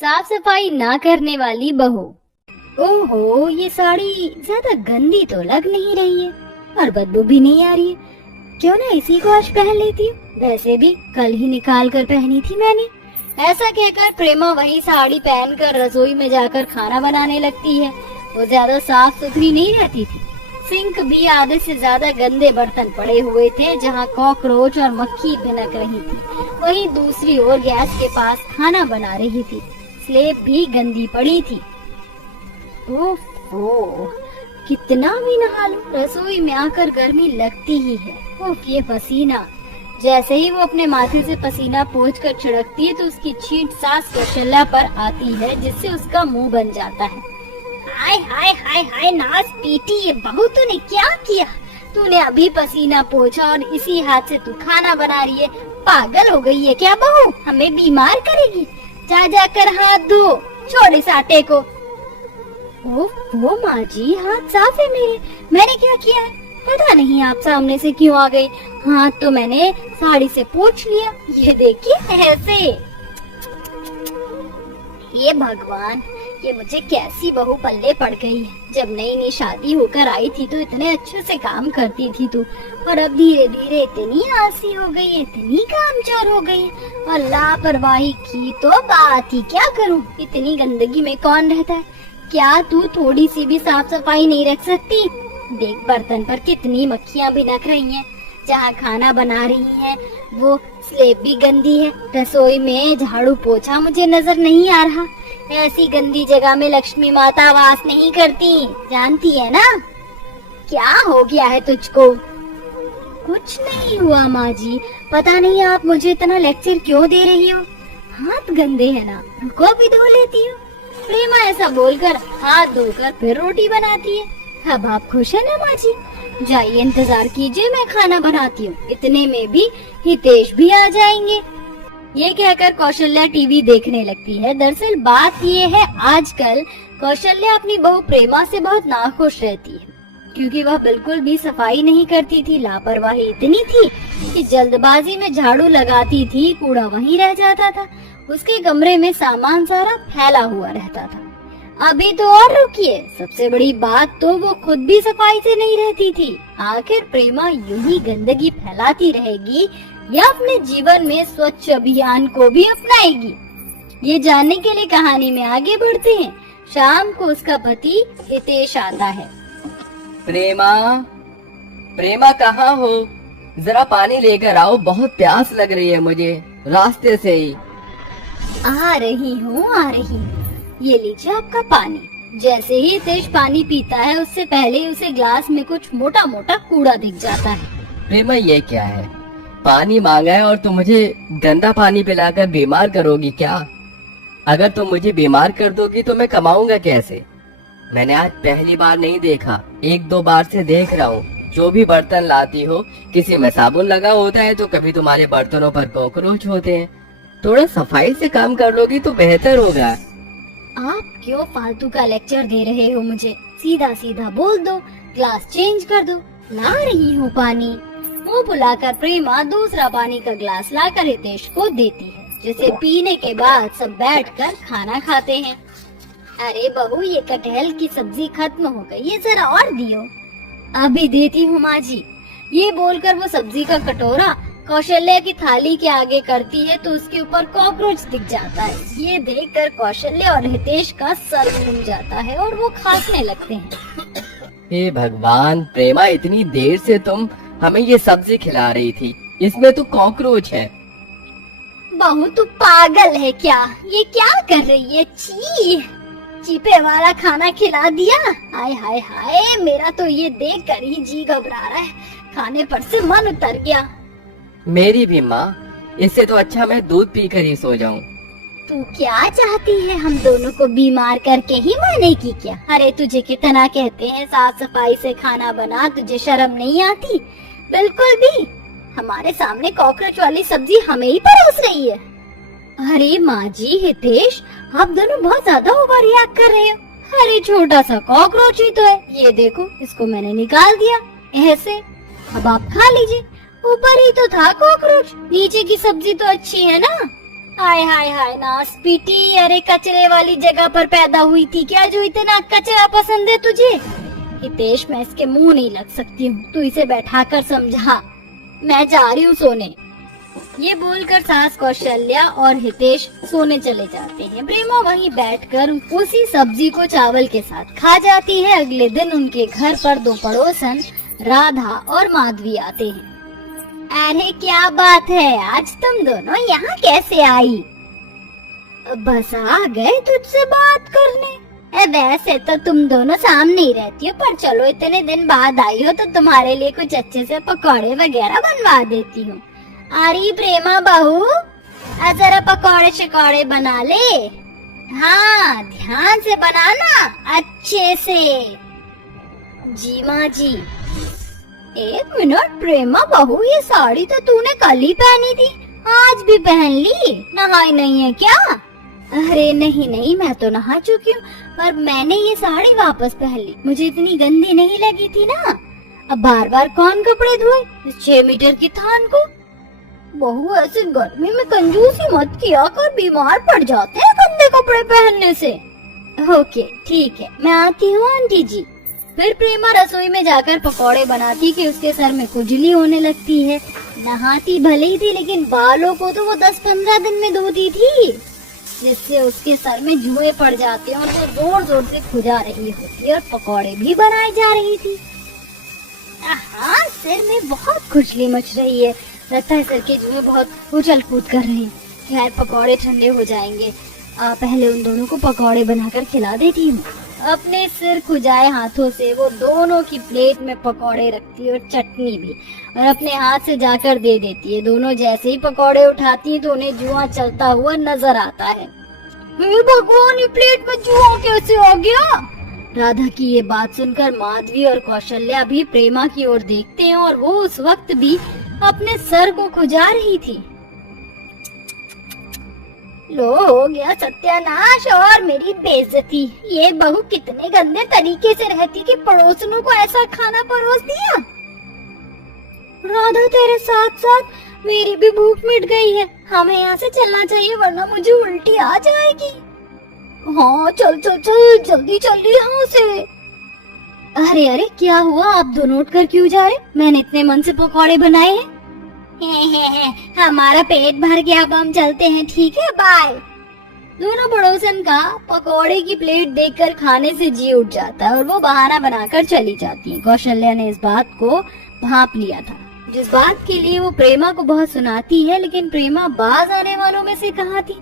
साफ सफाई ना करने वाली बहू। ओहो, ये साड़ी ज्यादा गंदी तो लग नहीं रही है और बदबू भी नहीं आ रही है। क्यों ना इसी को आज पहन लेती हूँ, वैसे भी कल ही निकाल कर पहनी थी मैंने। ऐसा कहकर प्रेमा वही साड़ी पहनकर रसोई में जाकर खाना बनाने लगती है। वो ज्यादा साफ सुथरी नहीं रहती थी। सिंक भी आधे से ज्यादा गंदे बर्तन पड़े हुए थे, जहाँ कॉकरोच और मक्खी भिनक रही थी। वहीं दूसरी ओर गैस के पास खाना बना रही थी। स्लेब भी गंदी पड़ी थी। ओफो, कितना भी नहा लो, रसोई में आकर गर्मी लगती ही है। उफ, ये पसीना। जैसे ही वो अपने माथे से पसीना पोंछकर छिड़कती है तो उसकी छींट सांस कौशल्या पर आती है, जिससे उसका मुंह बन जाता है। हाय हाय हाय हाय, नाच पीटी, ये बहू तूने क्या किया? तूने अभी पसीना पोंछा और इसी हाथ से तू खाना बना रही है। पागल हो गई है क्या बहू? हमें बीमार करेगी। जा जाकर हाथ धो, छोड़ इस आटे को। वो माँ जी, हाथ साफ है मेरे, मैंने क्या किया है? पता नहीं आप सामने से क्यों आ गई। हाथ तो मैंने साड़ी से पोंछ लिया। ये देखिए ऐसे। ये भगवान, ये मुझे कैसी बहू पल्ले पड़ गई है। जब नई नई शादी होकर आई थी तो इतने अच्छे से काम करती थी तू, और अब धीरे धीरे इतनी आलसी हो गई, इतनी कामचोर हो गई और लापरवाही की तो बात ही क्या करूं। इतनी गंदगी में कौन रहता है? क्या तू थोड़ी सी भी साफ सफाई नहीं रख सकती? देख, बर्तन पर कितनी मक्खियाँ भिनक रही हैं। जहाँ खाना बना रही है वो स्लेब भी गंदी है। रसोई में झाड़ू पोछा मुझे नजर नहीं आ रहा। ऐसी गंदी जगह में लक्ष्मी माता वास नहीं करती, जानती है ना? क्या हो गया है तुझको? कुछ नहीं हुआ माँ जी, पता नहीं आप मुझे इतना लेक्चर क्यों दे रही हो। हाथ गंदे है ना, रुको भी धो लेती हूँ। प्रेमा ऐसा बोलकर हाथ धोकर फिर रोटी बनाती है। अब आप खुश है ना माँ जी? जाइए, इंतजार कीजिए, मैं खाना बनाती हूँ। इतने में भी हितेश भी आ जाएंगे। ये कहकर कौशल्या टीवी देखने लगती है। दरअसल बात ये है, आजकल कौशल्या अपनी बहू प्रेमा से बहुत नाखुश रहती है, क्योंकि वह बिल्कुल भी सफाई नहीं करती थी। लापरवाही इतनी थी कि जल्दबाजी में झाड़ू लगाती थी, कूड़ा वहीं रह जाता था। उसके कमरे में सामान सारा फैला हुआ रहता था। अभी तो और रुकिए, सबसे बड़ी बात तो वो खुद भी सफाई से नहीं रहती थी। आखिर प्रेमा यूं ही गंदगी फैलाती रहेगी या अपने जीवन में स्वच्छ अभियान को भी अपनाएगी? ये जानने के लिए कहानी में आगे बढ़ते हैं। शाम को उसका पति हितेश आता है। प्रेमा, प्रेमा कहाँ हो? जरा पानी लेकर आओ, बहुत प्यास लग रही है मुझे रास्ते से ही। आ रही हूँ। ये लीजिए आपका पानी। जैसे ही हितेश पानी पीता है, उससे पहले ही उसे ग्लास में कुछ मोटा मोटा कूड़ा दिख जाता है। प्रेमा, ये क्या है? पानी मांगा है और तुम मुझे गंदा पानी पिलाकर बीमार करोगी क्या? अगर तुम मुझे बीमार कर दोगी तो मैं कमाऊंगा कैसे? मैंने आज पहली बार नहीं देखा, 1-2 बार से देख रहा हूँ। जो भी बर्तन लाती हो, किसी में साबुन लगा होता है तो कभी तुम्हारे बर्तनों पर कॉकरोच होते हैं। थोड़ा सफाई से काम कर लोगी तो बेहतर होगा। आप क्यों फालतू का लेक्चर दे रहे हो मुझे? सीधा सीधा बोल दो, ग्लास चेंज कर दो। ला रही हूँ पानी। मुँह फुलाकर प्रेमा दूसरा पानी का ग्लास लाकर हितेश को देती है, जिसे पीने के बाद सब बैठकर खाना खाते हैं। अरे बहू, ये कटहल की सब्जी खत्म हो गई है, जरा और दियो। अभी देती हूँ माँ जी। ये बोलकर वो सब्जी का कटोरा कौशल्या की थाली के आगे करती है तो उसके ऊपर कॉकरोच दिख जाता है। ये देखकर कौशल्या और हितेश का सर घूम जाता है और वो खांसने लगते हैं। हे भगवान, प्रेमा, इतनी देर से तुम हमें ये सब्जी खिला रही थी, इसमें तो कॉकरोच है। बहू, तू पागल है क्या? ये क्या कर रही है? छी, चिपे वाला खाना खिला दिया। हाय हाय हाय, मेरा तो ये देख कर ही जी घबरा रहा है। खाने पर से मन उतर गया। मेरी भी माँ, इससे तो अच्छा मैं दूध पीकर ही सो जाऊं। तू क्या चाहती है, हम दोनों को बीमार करके ही मारने की क्या? अरे तुझे कितना कहते हैं साफ सफाई से खाना बना, तुझे शर्म नहीं आती? बिल्कुल भी। हमारे सामने कॉकरोच वाली सब्जी हमें ही परोस रही है। अरे माँ जी, हितेश, आप दोनों बहुत ज्यादा ओवर रिएक्ट कर रहे हो। अरे छोटा सा कॉकरोच ही तो है, ये देखो, इसको मैंने निकाल दिया ऐसे। अब आप खा लीजिए। ऊपर ही तो था कॉकरोच, नीचे की सब्जी तो अच्छी है ना। हाय हाय हाय नासपीटी, अरे कचरे वाली जगह पर पैदा हुई थी क्या जो इतना कचरा पसंद है तुझे? हितेश, मैं इसके मुंह नहीं लग सकती हूँ, तू इसे बैठाकर समझा, मैं जा रही हूँ सोने। ये बोलकर सास कौशल्या और हितेश सोने चले जाते हैं। प्रेमा वहीं बैठकर उसी सब्जी को चावल के साथ खा जाती है। अगले दिन उनके घर पर दो पड़ोसन राधा और माधवी आते हैं। अरे क्या बात है, आज तुम दोनों यहाँ कैसे आई? बस आ गए तुझसे बात करने। वैसे तो तुम दोनों सामने ही रहती हो, पर चलो इतने दिन बाद आई हो तो तुम्हारे लिए कुछ अच्छे से पकौड़े वगैरह बनवा देती हूँ। अरे प्रेमा बहू, जरा पकौड़े शकौड़े बना ले। हाँ, ध्यान से बनाना, अच्छे से। जी माँ जी। एक मिनट प्रेमा बहू, ये साड़ी तो तूने कल ही पहनी थी, आज भी पहन ली? नहाई नहीं है क्या? अरे नहीं नहीं, मैं तो नहा चुकी हूँ, पर मैंने ये साड़ी वापस पहन ली, मुझे इतनी गंदी नहीं लगी थी ना। अब बार बार कौन कपड़े धोए इस 6 मीटर की थान को? बहू, ऐसे गर्मी में कंजूसी मत किया कर, बीमार पड़ जाते हैं गंदे कपड़े पहनने से। ओके ठीक है, मैं आती हूँ आंटी जी। फिर प्रेमा रसोई में जाकर पकौड़े बनाती कि उसके सर में खुजली होने लगती है। नहाती भले ही थी, लेकिन बालों को तो वो 10-15 दिन में धोती थी, जिससे उसके सर में जुएं पड़ जाते हैं और वो जोर जोर से खुजा रही होती है और पकौड़े भी बनाई जा रही थी। हाँ, सिर में बहुत खुजली मच रही है, लगता है सिर के जुएं बहुत उछल कूद कर रहे हैं। खैर, पकौड़े ठंडे हो जाएंगे, पहले उन दोनों को पकौड़े बनाकर खिला देती हूँ। अपने सिर खुजाए हाथों से वो दोनों की प्लेट में पकौड़े रखती है और चटनी भी, और अपने हाथ से जाकर दे देती है। दोनों जैसे ही पकौड़े उठाती हैं तो उन्हें जुआ चलता हुआ नजर आता है। हे भगवान, ये प्लेट में जुआ कैसे आ गया? राधा की ये बात सुनकर माधवी और कौशल्या भी प्रेमा की ओर देखते हैं और वो उस वक्त भी अपने सर को खुजा रही थी। लो, हो गया सत्यानाश और मेरी बेइज्जती। ये बहू कितने गंदे तरीके से रहती कि पड़ोसनों को ऐसा खाना परोस दिया। राधा, तेरे साथ साथ मेरी भी भूख मिट गई है, हमें यहाँ से चलना चाहिए वरना मुझे उल्टी आ जाएगी। हाँ चल चल चल, जल्दी चल यहाँ से। अरे अरे, क्या हुआ? आप दोनों उठकर क्यों जा रहे? मैंने इतने मन से पकौड़े बनाए हैं। हमारा पेट भर गया, अब हम चलते हैं, ठीक है, बाय। दोनों पड़ोसन का पकौड़े की प्लेट देखकर खाने से जी उठ जाता है और वो बहाना बनाकर चली जाती है। कौशल्या ने इस बात को भांप लिया था, जिस बात के लिए वो प्रेमा को बहुत सुनाती है, लेकिन प्रेमा बाज आने वालों में से कहाँ थी।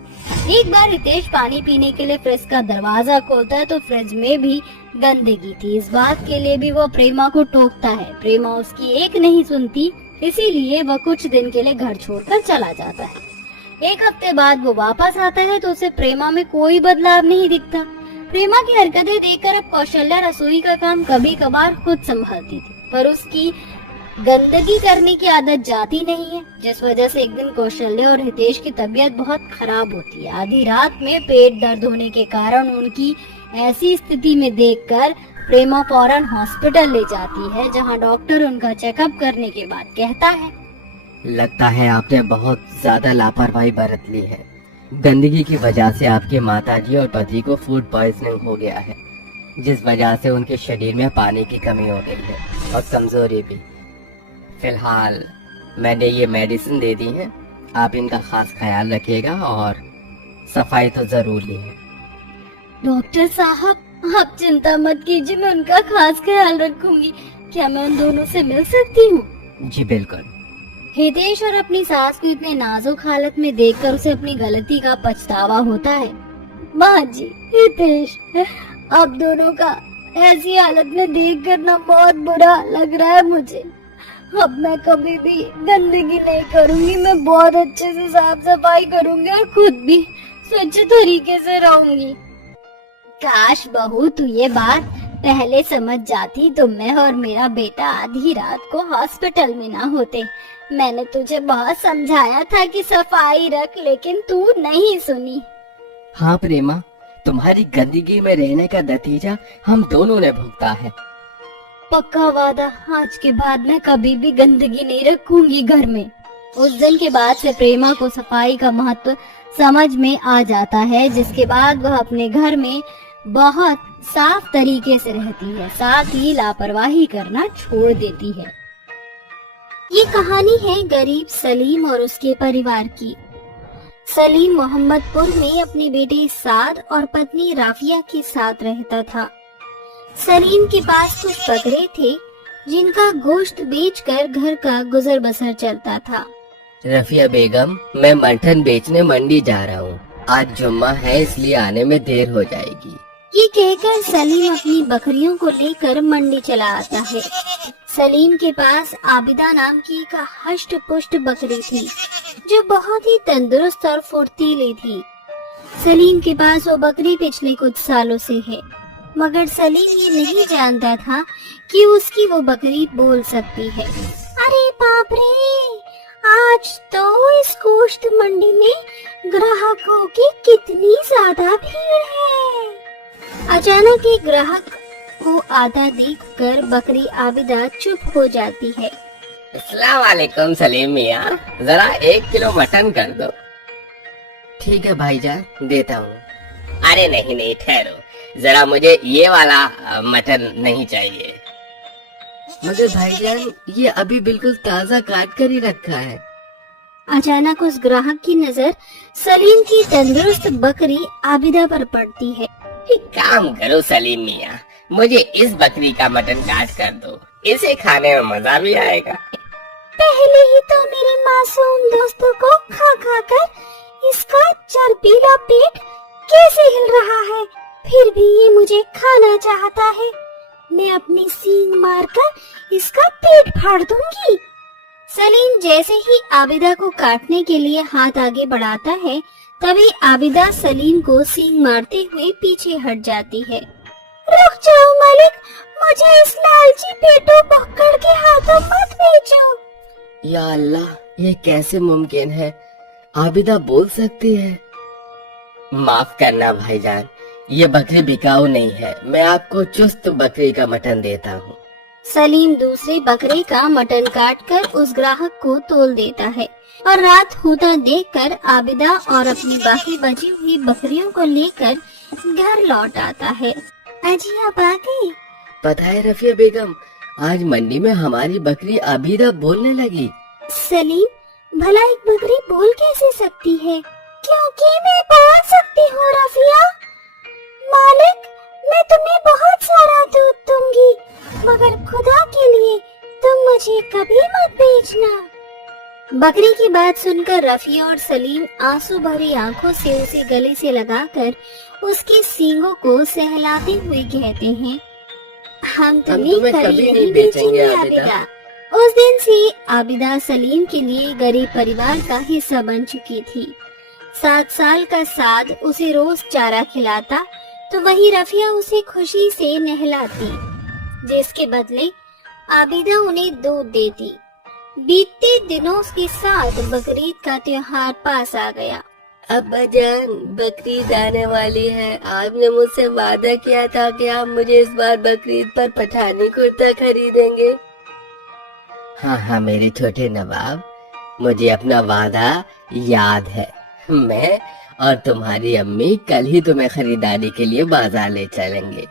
एक बार रितेश पानी पीने के लिए फ्रिज का दरवाजा खोलता है तो फ्रिज में भी गंदगी थी। इस बात के लिए भी वो प्रेमा को टोकता है। प्रेमा उसकी एक नहीं सुनती, इसीलिए वह कुछ दिन के लिए घर छोड़कर चला जाता है। एक हफ्ते बाद वो वापस आता है तो उसे प्रेमा में कोई बदलाव नहीं दिखता। प्रेमा की हरकतें देखकर अब कौशल्या रसोई का काम कभी कभार खुद संभालती थी, पर उसकी गंदगी करने की आदत जाती नहीं है, जिस वजह से एक दिन कौशल्या और हितेश की तबीयत बहुत खराब होती है। आधी रात में पेट दर्द होने के कारण उनकी ऐसी स्थिति में देखकर प्रेमा फौरन हॉस्पिटल ले जाती है, जहां डॉक्टर उनका चेकअप करने के बाद कहता है, लगता है आपने बहुत ज्यादा लापरवाही बरत ली है। गंदगी की वजह से आपके माताजी और पति को फूड पॉइजनिंग हो गया है, जिस वजह से उनके शरीर में पानी की कमी हो गई है और कमजोरी भी। फिलहाल मैंने ये मेडिसिन दे दी है, आप इनका खास ख्याल रखिएगा और सफाई तो जरूरी है। डॉक्टर साहब, आप चिंता मत कीजिए, मैं उनका खास ख्याल रखूंगी। क्या मैं उन दोनों से मिल सकती हूँ? जी बिल्कुल। हितेश और अपनी सास को इतने नाजुक हालत में देखकर उसे अपनी गलती का पछतावा होता है। माँ जी, हितेश, आप दोनों का ऐसी हालत में देखकर ना बहुत बुरा लग रहा है मुझे। अब मैं कभी भी गंदगी नहीं करूंगी, मैं बहुत अच्छे से साफ सफाई करूंगी और खुद भी स्वच्छ तरीके से रहूंगी। काश बहू, तू ये बात पहले समझ जाती तो मैं और मेरा बेटा आधी रात को हॉस्पिटल में ना होते। मैंने तुझे बहुत समझाया था कि सफाई रख, लेकिन तू नहीं सुनी। हाँ प्रेमा, तुम्हारी गंदगी में रहने का नतीजा हम दोनों ने भुगता है। पक्का वादा, आज के बाद मैं कभी भी गंदगी नहीं रखूंगी घर में। उस दिन के बाद से प्रेमा को सफाई का महत्व समझ में आ जाता है, जिसके बाद वह अपने घर में बहुत साफ तरीके से रहती है, साथ ही लापरवाही करना छोड़ देती है। ये कहानी है गरीब सलीम और उसके परिवार की। सलीम मोहम्मदपुर में अपने बेटे साद और पत्नी राफिया के साथ रहता था। सलीम के पास कुछ बकरे थे जिनका गोश्त बेचकर घर का गुजर बसर चलता था। रफिया बेगम, मैं मटन बेचने मंडी जा रहा हूँ। आज जुम्मा है, इसलिए आने में देर हो जाएगी। ये कहकर सलीम अपनी बकरियों को लेकर मंडी चला आता है। सलीम के पास आबिदा नाम की एक हष्ट पुष्ट बकरी थी जो बहुत ही तंदुरुस्त और फुर्तीली थी। सलीम के पास वो बकरी पिछले कुछ सालों से है, मगर सलीम ये नहीं जानता था कि उसकी वो बकरी बोल सकती है। अरे बाप रे, आज तो इस गोश्त मंडी में ग्राहकों की कितनी ज्यादा भीड़ है। अचानक एक ग्राहक को आता देखकर बकरी आबिदा चुप हो जाती है। अस्सलाम वालेकुम सलीम मियाँ, जरा 1 किलो मटन कर दो। ठीक है भाईजान, देता हूँ। अरे नहीं नहीं, ठहरो जरा, मुझे ये वाला मटन नहीं चाहिए। मगर भाईजान, ये अभी बिल्कुल ताज़ा काट कर ही रखा है। अचानक उस ग्राहक की नजर सलीम की तंदुरुस्त बकरी आबिदा पर पड़ती है। एक काम करो सलीम मियाँ, मुझे इस बकरी का मटन काट कर दो, इसे खाने में मजा भी आएगा। पहले ही तो मेरे मासूम दोस्तों को खा खा कर इसका चर्बीला पेट कैसे हिल रहा है, फिर भी ये मुझे खाना चाहता है। मैं अपनी सींग मारकर इसका पेट फाड़ दूंगी। सलीम जैसे ही आबिदा को काटने के लिए हाथ आगे बढ़ाता है, तभी आबिदा सलीम को सींग मारते हुए पीछे हट जाती है। रुक जाओ मालिक, मुझे इस लालची पेटो पकड़ के हाथों मत बेचो। या अल्लाह, ये कैसे मुमकिन है? आबिदा बोल सकती है? माफ करना भाईजान, ये बकरी बिकाऊ नहीं है। मैं आपको चुस्त बकरी का मटन देता हूँ। सलीम दूसरे बकरे का मटन काटकर उस ग्राहक को तोल देता है और रात होता देखकर आबिदा और अपनी बाकी बची हुई बकरियों को लेकर घर लौट आता है। अजी आप आ गए? पता है रफिया बेगम, आज मंडी में हमारी बकरी आबिदा बोलने लगी। सलीम, भला एक बकरी बोल कैसे सकती है? क्योंकि मैं बोल सकती हूँ रफिया। मालिक, मैं तुम्हें बहुत सारा दूध दूंगी, मगर खुदा के लिए तुम मुझे कभी मत बेचना। बकरी की बात सुनकर रफिया और सलीम आंसू भरी आंखों से उसे गले से लगाकर उसकी सींगों को सहलाते हुए कहते हैं, हम तुम्हें कभी नहीं बेचेंगे आबिदा। उस दिन से आबिदा सलीम के लिए गरीब परिवार का हिस्सा बन चुकी थी। 7 साल का साद उसे रोज चारा खिलाता तो वही रफिया उसे खुशी से नहलाती, जिसके बदले आबिदा उन्हें दूध देती। बीतते दिनों के साथ बकरीद का त्योहार पास आ गया। अब्बा जान, बकरीद आने वाली है। आपने मुझसे वादा किया था कि आप मुझे इस बार बकरीद पर पठानी कुर्ता खरीदेंगे। हाँ हाँ मेरे छोटे नवाब, मुझे अपना वादा याद है। मैं और तुम्हारी अम्मी कल ही तुम्हें खरीदारी के लिए बाजार ले चलेंगे।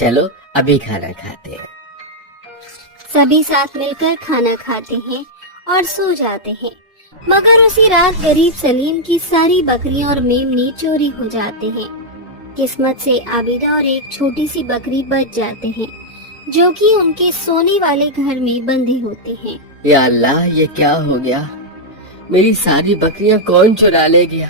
चलो अभी खाना खाते हैं। सभी साथ मिलकर खाना खाते हैं और सो जाते हैं, मगर उसी रात गरीब सलीम की सारी बकरियां और मेमने चोरी हो जाते हैं। किस्मत से आबिदा और एक छोटी सी बकरी बच जाते हैं, जो कि उनके सोने वाले घर में बंधे होते हैं। या अल्लाह, ये क्या हो गया? मेरी सारी बकरियां कौन चुरा ले गया?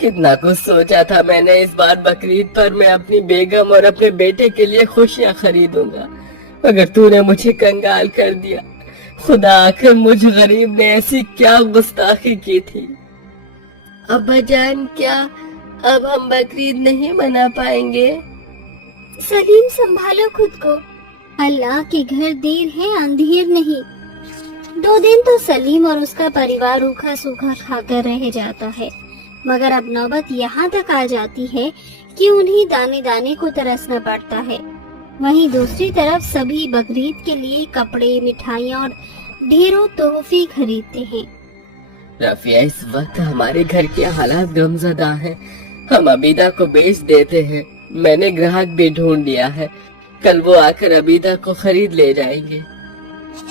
कितना कुछ सोचा था मैंने, इस बार बकरीद पर मैं अपनी बेगम और अपने बेटे के लिए खुशियां खरीदूंगा, मगर तूने मुझे कंगाल कर दिया। खुदा, आखिर मुझ गरीब ने ऐसी क्या गुस्ताखी की थी? अब्बा जान, क्या अब हम बकरीद नहीं मना पाएंगे? सलीम, संभालो खुद को, अल्लाह के घर देर है अंधेर नहीं। 2 दिन तो सलीम और उसका परिवार रूखा सूखा खाकर रह जाता है, मगर अब नौबत यहाँ तक आ जाती है कि उन्हें दाने दाने को तरसना पड़ता है। वहीं दूसरी तरफ सभी बकरीद के लिए कपड़े, मिठाइयाँ और ढेरों तोहफे खरीदते हैं। रफिया, इस वक्त हमारे घर के हालात गमज़दा हैं। हम अबीदा को बेच देते हैं। मैंने ग्राहक भी ढूंढ लिया है। कल वो आकर अबीदा को खरीद ले जाएंगे।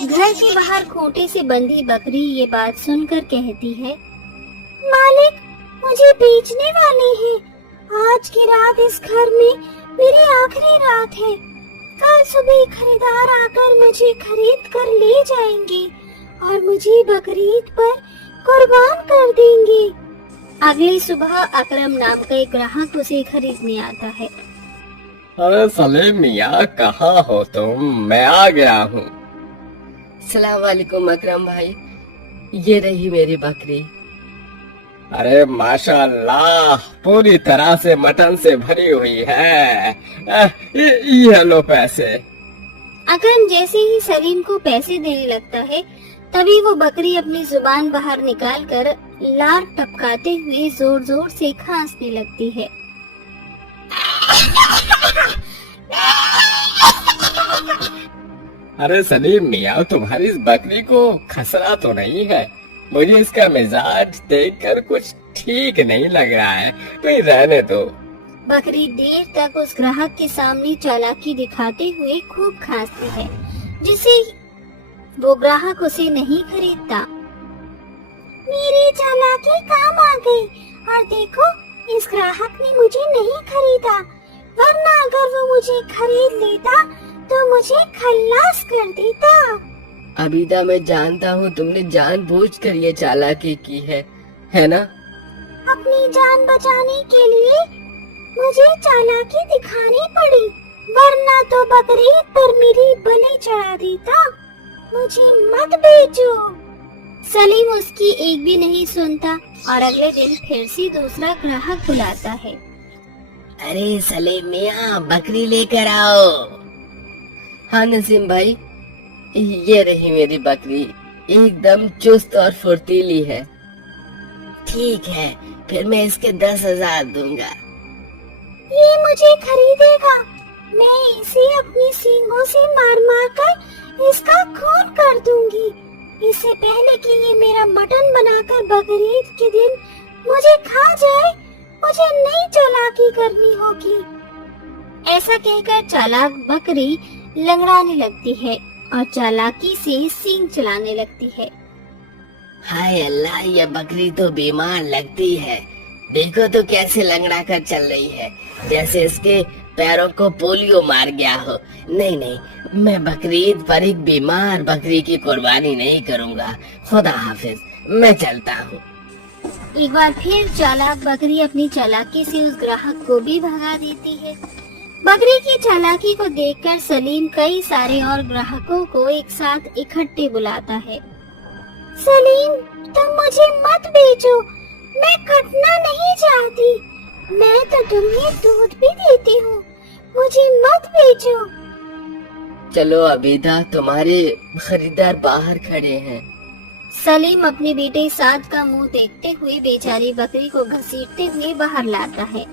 घर के बाहर खूंटे से बंधी बकरी ये बात सुनकर कहती है, मालिक मुझे बेचने वाले हैं। आज की रात इस घर में मेरी आखिरी रात है। कल सुबह खरीदार आकर मुझे खरीद कर ले जाएंगे और मुझे बकरीद पर कुर्बान कर देंगे। अगली सुबह अकरम नाम का एक ग्राहक उसे खरीदने आता है। अरे सलीम मियाँ, कहाँ हो तुम? मैं आ गया हूँ। सलाम वालेकुम अकरम भाई, ये रही मेरी बकरी। अरे माशाल्लाह, पूरी तरह से मटन से भरी हुई है। ये लो पैसे। अकरम जैसे ही सलीम को पैसे देने लगता है, तभी वो बकरी अपनी जुबान बाहर निकालकर लार टपकाते हुए जोर जोर से खांसने लगती है। अरे सलीम मियाँ, तुम्हारी इस बकरी को खसरा तो नहीं है? मुझे इसका मिजाज देखकर कुछ ठीक नहीं लग रहा है। कोई रहने दो। बकरी देर तक उस ग्राहक के सामने चालाकी दिखाते हुए खूब खांसती है, जिसे वो ग्राहक उसे नहीं खरीदता। मेरी चालाकी काम आ गई और देखो, इस ग्राहक ने मुझे नहीं खरीदा, वरना अगर वो मुझे खरीद लेता तो मुझे खल्लास कर देता। अबीदा, मैं जानता हूँ तुमने जानबूझकर ये चालाकी की है ना? अपनी जान बचाने के लिए मुझे चालाकी दिखानी पड़ी, वरना तो बकरीद पर मेरी बलि चढ़ा देता। मुझे मत बेचो। सलीम उसकी एक भी नहीं सुनता और अगले दिन फिर से दूसरा ग्राहक बुलाता है। अरे सलीम मियाँ, बकरी लेकर आओ। हाँ नसीम भाई, ये रही मेरी बकरी, एकदम चुस्त और फुर्तीली है। ठीक है, फिर मैं इसके 10,000 दूंगा। ये मुझे खरीदेगा? मैं इसे अपनी सींगों से मार मार कर इसका खून कर दूंगी, इससे पहले कि ये मेरा मटन बनाकर बकरीद के दिन मुझे खा जाए। मुझे नई चालाकी करनी होगी। ऐसा कहकर चालाक बकरी लंगड़ाने लगती है और चालाकी से सींग चलाने लगती है। हाय अल्लाह, ये बकरी तो बीमार लगती है। देखो तो कैसे लंगड़ा कर चल रही है, जैसे इसके पैरों को पोलियो मार गया हो। नहीं नहीं, मैं बकरीद पर एक बीमार बकरी की कुर्बानी नहीं करूँगा। खुदा हाफिज, मैं चलता हूँ। एक बार फिर चालाक बकरी अपनी चालाकी से उस ग्राहक को भी भगा देती है। बकरी की चालाकी को देखकर सलीम कई सारे और ग्राहकों को एक साथ इकट्ठे बुलाता है। सलीम, तुम मुझे मत बेचो, मैं कटना नहीं चाहती। मैं तो तुम्हें दूध भी देती हूँ, मुझे मत बेचो। चलो अबीदा, तुम्हारे खरीदार बाहर खड़े हैं। सलीम अपने बेटे साद का मुंह देखते हुए बेचारी बकरी को घसीटते हुए बाहर लाता है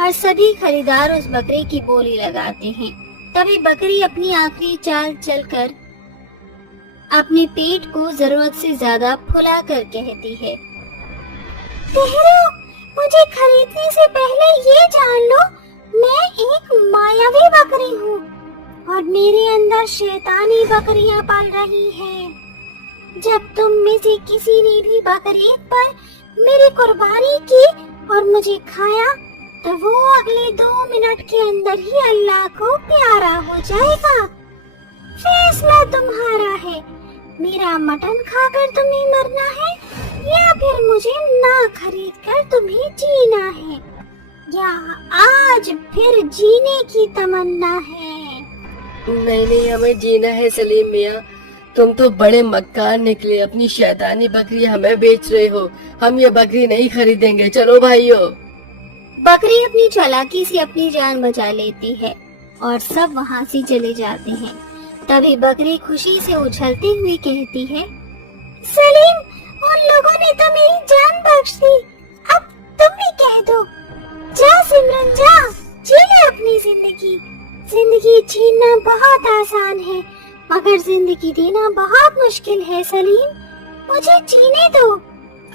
और सभी खरीदार उस बकरी की बोली लगाते हैं। तभी बकरी अपनी आखिरी चाल चलकर अपने पेट को जरूरत से ज्यादा फुला कर कहती है, ठहरो, मुझे खरीदने से पहले ये जान लो, मैं एक मायावी बकरी हूँ और मेरे अंदर शैतानी बकरियाँ पल रही हैं। जब तुम में से किसी ने भी बकरीद पर मेरी कुर्बानी की और मुझे खाया, तो वो अगले 2 मिनट के अंदर ही अल्लाह को प्यारा हो जाएगा। फैसला तुम्हारा है, मेरा मटन खाकर तुम्हें मरना है या फिर मुझे ना खरीद कर तुम्हें जीना है, या आज फिर जीने की तमन्ना है। नहीं नहीं, हमें जीना है सलीम मियाँ। तुम तो बड़े मक्कार निकले, अपनी शैतानी बकरी हमें बेच रहे हो। हम ये बकरी नहीं खरीदेंगे, चलो भाइयों। बकरी अपनी चालाकी से अपनी जान बचा लेती है और सब वहाँ से चले जाते हैं। तभी बकरी खुशी से उछलती हुई कहती है, सलीम, उन लोगों ने तो मेरी जान बख्श दी, अब तुम भी कह दो। जा सिमरन जा, जी ले अपनी जिंदगी। जिंदगी जीना बहुत आसान है, मगर जिंदगी देना बहुत मुश्किल है। सलीम, मुझे जीने दो।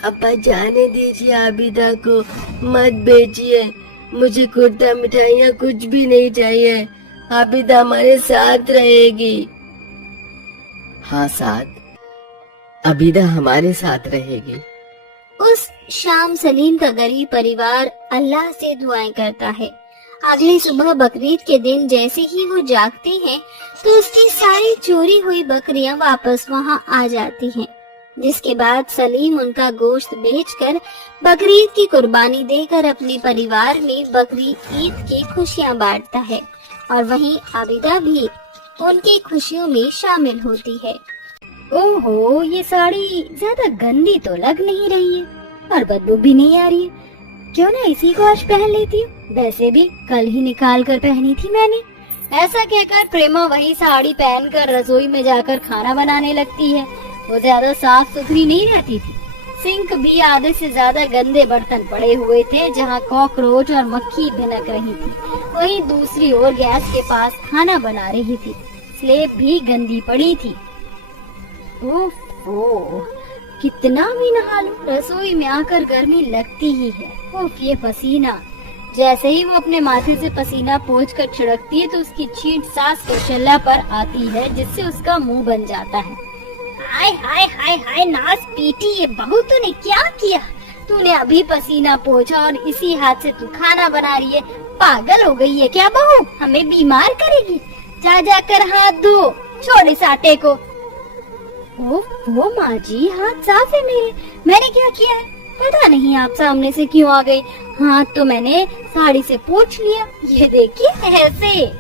अपा जाने दीजिए, आबिदा को मत बेचिए। मुझे कुर्ता मिठाइयाँ कुछ भी नहीं चाहिए। आबिदा हमारे साथ रहेगी। हाँ साथ, अबीदा हमारे साथ रहेगी। उस शाम सलीम का गरीब परिवार अल्लाह से दुआएं करता है। अगली सुबह बकरीद के दिन जैसे ही वो जागते हैं तो उसकी सारी चोरी हुई बकरियां वापस वहां आ जाती हैं। जिसके बाद सलीम उनका गोश्त बेचकर बकरीद की कुर्बानी देकर अपने परिवार में बकरी ईद की खुशियां बांटता है और वहीं आबिदा भी उनकी खुशियों में शामिल होती है। ओहो, ये साड़ी ज्यादा गंदी तो लग नहीं रही है और बदबू भी नहीं आ रही है। क्यों ना इसी को आज पहन लेती हूँ, वैसे भी कल ही निकाल कर पहनी थी मैंने। ऐसा कहकर प्रेमा वही साड़ी पहनकर रसोई में जाकर खाना बनाने लगती है। वो ज्यादा साफ सुथरी नहीं रहती थी। सिंक भी आधे से ज्यादा गंदे बर्तन पड़े हुए थे जहाँ कॉकरोच और मक्खी भिनक रही थी। वहीं दूसरी ओर गैस के पास खाना बना रही थी। स्लेब भी गंदी पड़ी थी। ओह, कितना भी नहा लो, रसोई में आकर गर्मी लगती ही है। उफ, ये पसीना। जैसे ही वो अपने माथे से पसीना पोंछकर छिड़कती है तो उसकी छींट सांस कौशल्या पर आती है जिससे उसका मुंह बन जाता है। हाय हाय हाय हाय, नास पीटी, ये बहू तूने क्या किया? तूने अभी पसीना पोंछा और इसी हाथ से तू खाना बना रही है। पागल हो गई है क्या बहू? हमें बीमार करेगी। जा जाकर हाथ धो, छोड़ इस आटे को। वो माँ जी, हाथ साफ है मेरे। मैंने क्या किया है? पता नहीं आप सामने से क्यों आ गई। हाथ तो मैंने साड़ी से पोंछ लिया। ये देखिए ऐसे।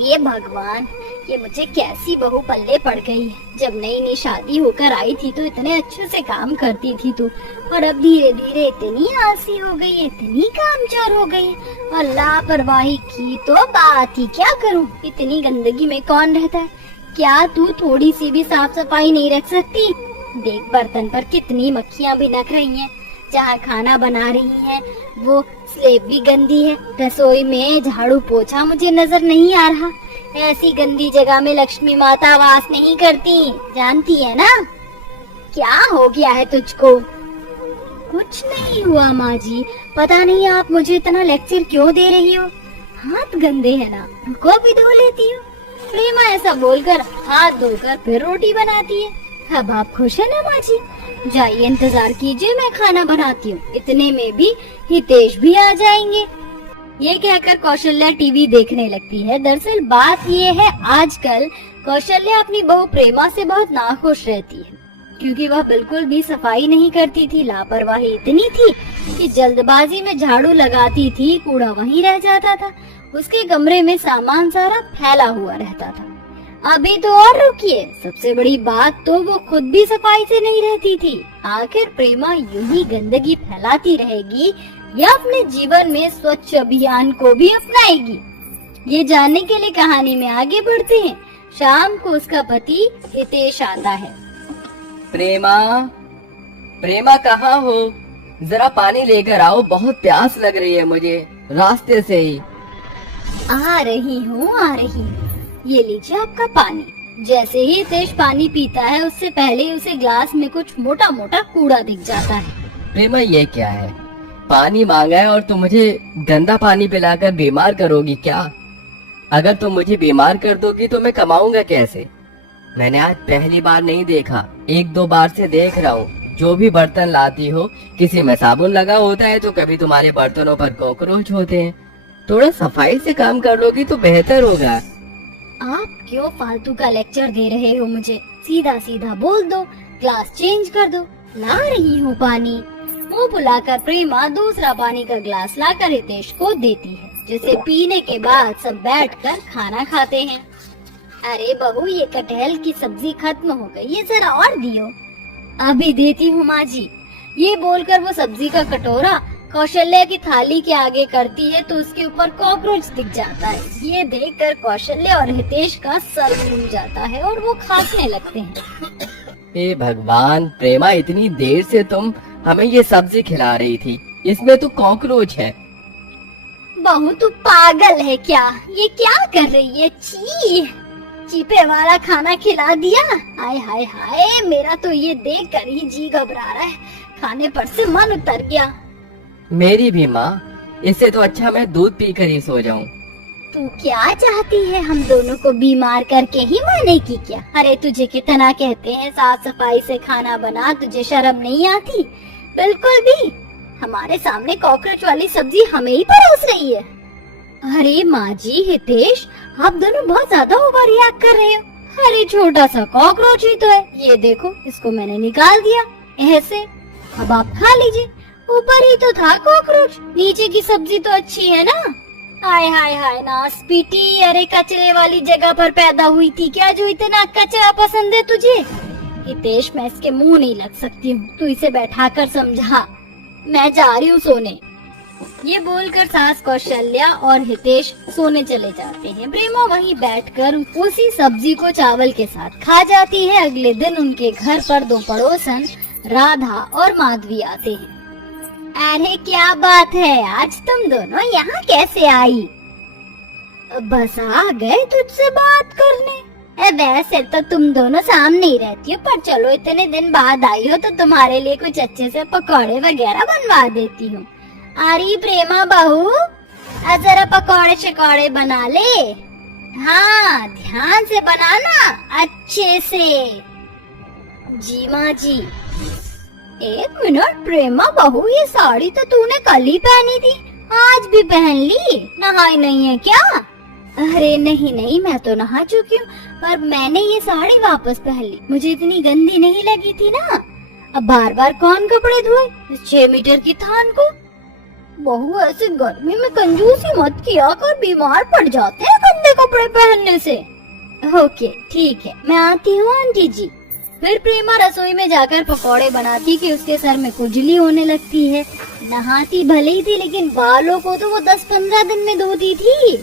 ये भगवान, ये मुझे कैसी बहू पल्ले पड़ गई है। जब नई नई शादी होकर आई थी तो इतने अच्छे से काम करती थी तू, और अब धीरे धीरे इतनी आलसी हो गई, इतनी कामचोर हो गई और लापरवाही की तो बात ही क्या करूं। इतनी गंदगी में कौन रहता है? क्या तू थोड़ी सी भी साफ सफाई नहीं रख सकती? देख, बर्तन पर कितनी मक्खियां भिनक रही हैं। जहाँ खाना बना रही हैं वो स्लेब भी गंदी है। रसोई में झाड़ू पोछा मुझे नजर नहीं आ रहा। ऐसी गंदी जगह में लक्ष्मी माता वास नहीं करती, जानती है ना? क्या हो गया है तुझको? कुछ नहीं हुआ माँ जी, पता नहीं आप मुझे इतना लेक्चर क्यों दे रही हो। हाथ गंदे है ना, रुको भी धो लेती हो। प्रेमा ऐसा बोलकर हाथ धोकर फिर रोटी बनाती है। अब आप खुश है ना माँ जी? जाइए, इंतजार कीजिए, मैं खाना बनाती हूँ। इतने में भी हितेश भी आ जाएंगे। ये कहकर कौशल्या टीवी देखने लगती है। दरअसल बात ये है, आजकल कौशल्या अपनी बहू प्रेमा से बहुत नाखुश रहती है क्योंकि वह बिल्कुल भी सफाई नहीं करती थी। लापरवाही इतनी थी कि जल्दबाजी में झाड़ू लगाती थी, कूड़ा वहीं रह जाता था। उसके कमरे में सामान सारा फैला हुआ रहता था। अभी तो और रुकिए, सबसे बड़ी बात तो वो खुद भी सफाई से नहीं रहती थी। आखिर प्रेमा यूं ही गंदगी फैलाती रहेगी या अपने जीवन में स्वच्छ अभियान को भी अपनाएगी? ये जानने के लिए कहानी में आगे बढ़ते हैं। शाम को उसका पति हितेश आता है। प्रेमा कहाँ हो? जरा पानी लेकर आओ, बहुत प्यास लग रही है मुझे रास्ते से ही। आ रही हूँ। ये लीजिए आपका पानी। जैसे ही हितेश पानी पीता है उससे पहले ही उसे ग्लास में कुछ मोटा मोटा कूड़ा दिख जाता है। प्रेमा, ये क्या है? पानी मांगा है और तुम मुझे गंदा पानी पिलाकर बीमार करोगी क्या? अगर तुम मुझे बीमार कर दोगी तो मैं कमाऊंगा कैसे? मैंने आज पहली बार नहीं देखा, 1-2 बार से देख रहा हूँ। जो भी बर्तन लाती हो, किसी में साबुन लगा होता है तो कभी तुम्हारे बर्तनों पर कॉकरोच होते हैं। थोड़ा सफाई से काम कर लोगी तो बेहतर होगा। आप क्यों फालतू का लेक्चर दे रहे हो मुझे? सीधा सीधा बोल दो, ग्लास चेंज कर दो। ला रही हूँ पानी। मुँह फुलाकर प्रेमा दूसरा पानी का ग्लास लाकर हितेश को देती है, जिसे पीने के बाद सब बैठकर खाना खाते हैं। अरे बहू, ये कटहल की सब्जी खत्म हो गई है, जरा और दियो। अभी देती हूँ माँ जी। ये बोलकर वो सब्जी का कटोरा कौशल्या की थाली के आगे करती है तो उसके ऊपर कॉकरोच दिख जाता है। ये देखकर कौशल्या और हितेश का सर घूम जाता है और वो खांसने लगते हैं। हे भगवान, प्रेमा, इतनी देर से तुम हमें ये सब्जी खिला रही थी, इसमें तो कॉकरोच है। बहू, तू पागल है क्या? ये क्या कर रही है? छी चिपचिपे वाला खाना खिला दिया। हाय हाय हाय, मेरा तो ये देख कर ही जी घबरा रहा है, खाने पर से मन उतर गया। मेरी भी माँ, इससे तो अच्छा मैं दूध पीकर ही सो जाऊं। तू क्या चाहती है, हम दोनों को बीमार करके ही मारने की क्या? अरे तुझे कितना कहते हैं साफ सफाई से खाना बना, तुझे शर्म नहीं आती? बिल्कुल भी। हमारे सामने कॉकरोच वाली सब्जी हमें ही परोस रही है। अरे माँ जी, हितेश, आप दोनों बहुत ज्यादा ओवर रिएक्ट कर रहे हो। अरे छोटा सा कॉकरोच ही तो है, ये देखो, इसको मैंने निकाल दिया ऐसे। अब आप खा लीजिए। ऊपर ही तो था कॉकरोच, नीचे की सब्जी तो अच्छी है ना। हाय हाय हाय नासपीटी, अरे कचरे वाली जगह पर पैदा हुई थी क्या जो इतना कचरा पसंद है तुझे? हितेश, मैं इसके मुंह नहीं लग सकती हूँ, तू इसे बैठाकर समझा। मैं जा रही हूँ सोने। ये बोलकर सास कौशल्या और हितेश सोने चले जाते हैं। प्रेमा वहीं बैठकर उसी सब्जी को चावल के साथ खा जाती है। अगले दिन उनके घर पर दो पड़ोसन राधा और माधवी आते हैं। अरे क्या बात है, आज तुम दोनों यहाँ कैसे आई? बस आ गए तुझसे बात करने। वैसे तो तुम दोनों सामने ही रहती हो, पर चलो इतने दिन बाद आई हो तो तुम्हारे लिए कुछ अच्छे से पकौड़े वगैरह बनवा देती हूँ। अरे प्रेमा बहू, जरा पकौड़े शकौड़े बना ले। हाँ, ध्यान से बनाना, अच्छे से। जी माँ जी। एक मिनट प्रेमा बहू, ये साड़ी तो तूने कल ही पहनी थी, आज भी पहन ली? नहाई नहीं है क्या? अरे नहीं नहीं, मैं तो नहा चुकी हूँ, पर मैंने ये साड़ी वापस पहन ली, मुझे इतनी गंदी नहीं लगी थी ना। अब बार बार कौन कपड़े धोए इस 6 मीटर की थान को? बहू, ऐसे गर्मी में कंजूसी मत किया कर, बीमार पड़ जाते हैं गंदे कपड़े पहनने से। ओके ठीक है, मैं आती हूँ आंटी जी। फिर प्रेमा रसोई में जाकर पकौड़े बनाती कि उसके सर में खुजली होने लगती है। नहाती भले ही थी, लेकिन बालों को तो वो 10-15 दिन में धोती थी,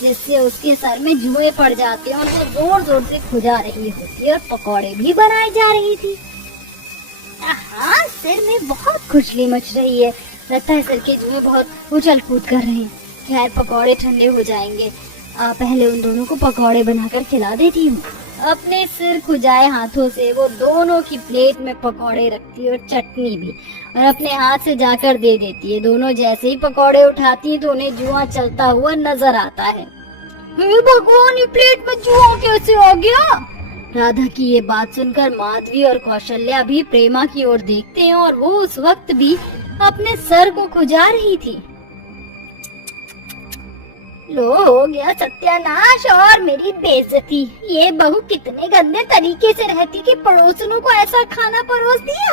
जिससे उसके सर में जुएं पड़ जाते हैं और वो जोर जोर से खुजा रही होती है और पकौड़े भी बनाई जा रही थी। हाँ, सिर में बहुत खुजली मच रही है, लगता है सिर के जुएं बहुत उछल कूद कर रहे हैं। खैर, पकौड़े ठंडे हो जाएंगे, पहले उन दोनों को पकौड़े बनाकर खिला देती हूँ। अपने सिर खुजाए हाथों से वो दोनों की प्लेट में पकौड़े रखती है और चटनी भी, और अपने हाथ से जाकर दे देती है। दोनों जैसे ही पकौड़े उठाती हैं तो उन्हें जुआ चलता हुआ नजर आता है। हे भगवान, ये प्लेट में जुआ कैसे आ गया? राधा की ये बात सुनकर माधवी और कौशल्या भी प्रेमा की ओर देखते हैं और वो उस वक्त भी अपने सर को खुजा रही थी। लो, हो गया सत्यानाश और मेरी बेइज्जती। ये बहू कितने गंदे तरीके से रहती कि पड़ोसनों को ऐसा खाना परोस दिया।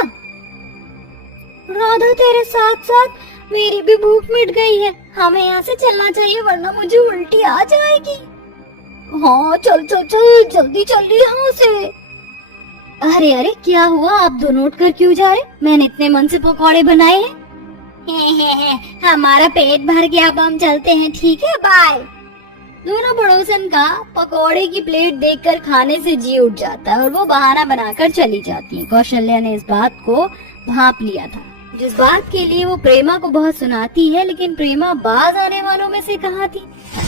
राधा, तेरे साथ साथ मेरी भी भूख मिट गई है, हमें यहाँ से चलना चाहिए वरना मुझे उल्टी आ जाएगी। हाँ चल चल चल, जल्दी चल यहाँ से। अरे अरे, क्या हुआ? आप दोनों उठकर क्यों जा रहे? मैंने इतने मन से पकौड़े बनाए हैं। हमारा पेट भर गया, अब हम चलते हैं, ठीक है, बाय। दोनों पड़ोसन का पकौड़े की प्लेट देखकर खाने से जी उठ जाता है और वो बहाना बनाकर चली जाती है। कौशल्या ने इस बात को भांप लिया था, जिस बात के लिए वो प्रेमा को बहुत सुनाती है, लेकिन प्रेमा बाज आने वालों में से कहाँ थी।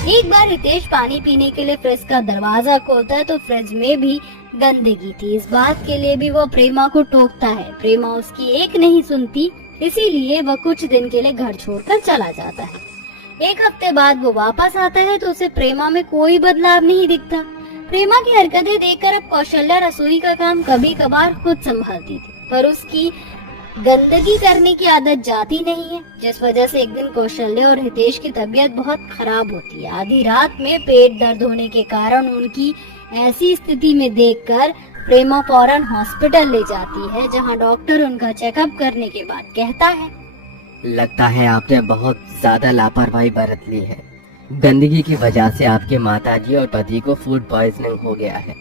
एक बार हितेश पानी पीने के लिए फ्रिज का दरवाजा खोलता है तो फ्रिज में भी गंदगी थी। इस बात के लिए भी वो प्रेमा को टोकता है। प्रेमा उसकी एक नहीं सुनती, इसीलिए वह कुछ दिन के लिए घर छोड़कर चला जाता है। एक हफ्ते बाद वो वापस आता है तो उसे प्रेमा में कोई बदलाव नहीं दिखता। प्रेमा की हरकतें देखकर अब कौशल्या रसोई का काम कभी कभार खुद संभालती थी, पर उसकी गंदगी करने की आदत जाती नहीं है, जिस वजह से एक दिन कौशल्या और हितेश की तबीयत बहुत खराब होती है। आधी रात में पेट दर्द होने के कारण उनकी ऐसी स्थिति में देखकर प्रेमा फौरन हॉस्पिटल ले जाती है, जहां डॉक्टर उनका चेकअप करने के बाद कहता है, लगता है आपने बहुत ज्यादा लापरवाही बरत ली है। गंदगी की वजह से आपके माताजी और पति को फूड पॉइजनिंग हो गया है,